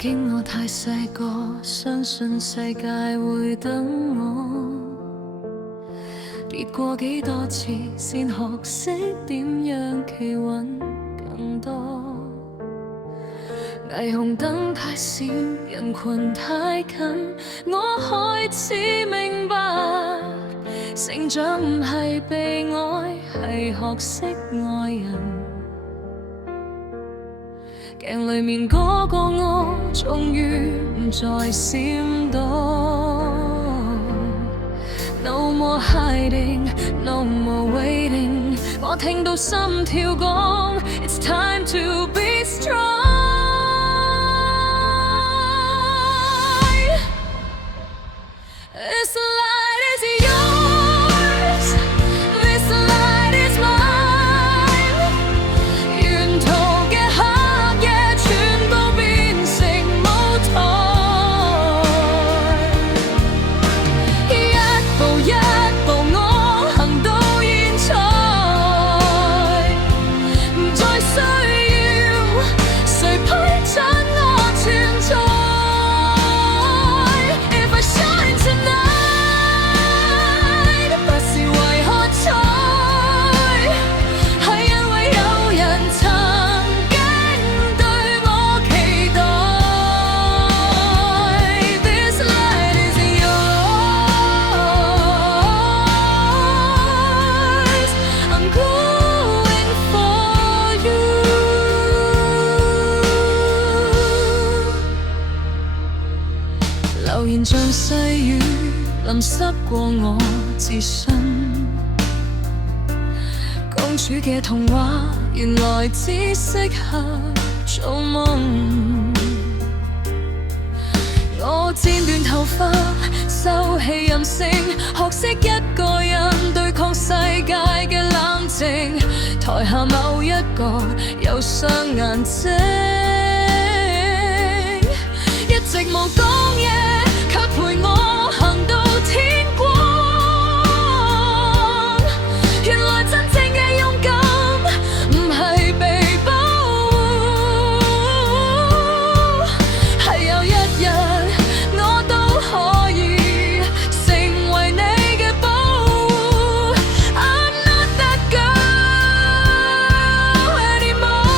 經我太細個，相信世界會等我。跌過幾多次，先學識點樣企穩更多。霓虹燈太閃，人群太近，我開始明白，成長唔係被愛，係學識愛人。鏡裡面嗰個我，終於唔再閃躲。No more hiding, no more waiting， 我聽到心跳講 It's time to be strong。 This light is yours, this light is mine， 沿途嘅黑夜全部變成舞台，一步一步我行到現在，唔再需要誰批准我存在。If I shine tonight， 不是為喝彩，係因為有人曾經對我期待。This light is yours， I'm going for you。 流言像細雨淋濕過我自身，公主嘅童話原來只適合做夢。我剪斷頭髮，收起任性，學識一個人對抗世界嘅冷靜。台下某一個有雙眼睛，一直冇講嘢，卻陪我行到天光。原來真正嘅勇敢，唔係被保護，係有一日我都可以成為你嘅保護。I'm not that girl anymore。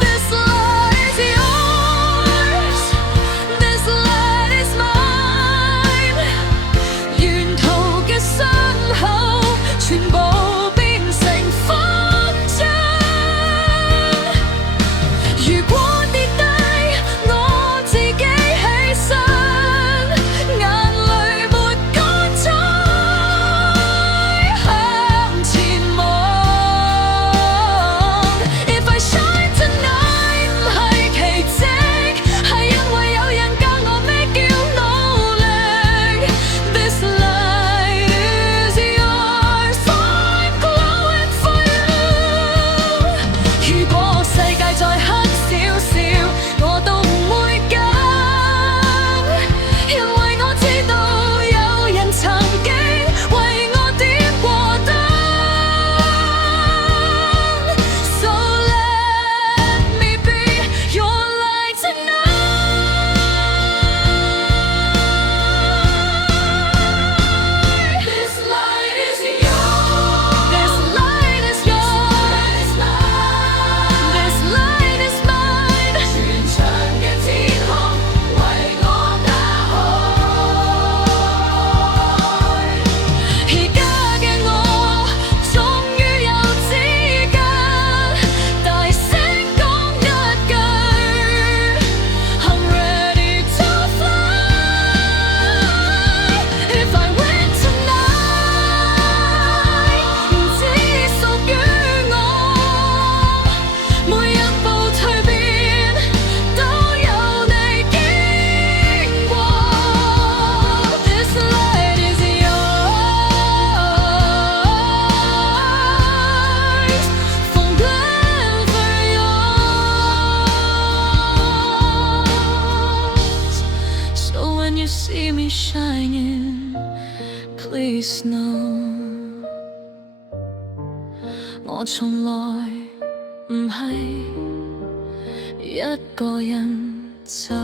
This light is yours, this light is mine， 沿途嘅傷口全部變成風箏。如果跌低，我自己起身，眼淚沒乾再向前望。If I shine tonight， 唔係奇蹟，係因為有人教我咩叫努力。This light is yours, I'm glowing for you。 如果世界再黑少少，我都唔會驚，因為我知道有人曾經為我點過燈。So let me be your light tonight。 This light is yours, this light is yours， this light is mine， 全場嘅天空為我打開。而家嘅我終於有資格大聲講一句 I'm ready to fly。 If I win tonight， 唔只屬於我，每一步蛻變都有你經過。This light is yours， from Glen for yours。 So when you see me shining, please know， 我從來唔係一個人走。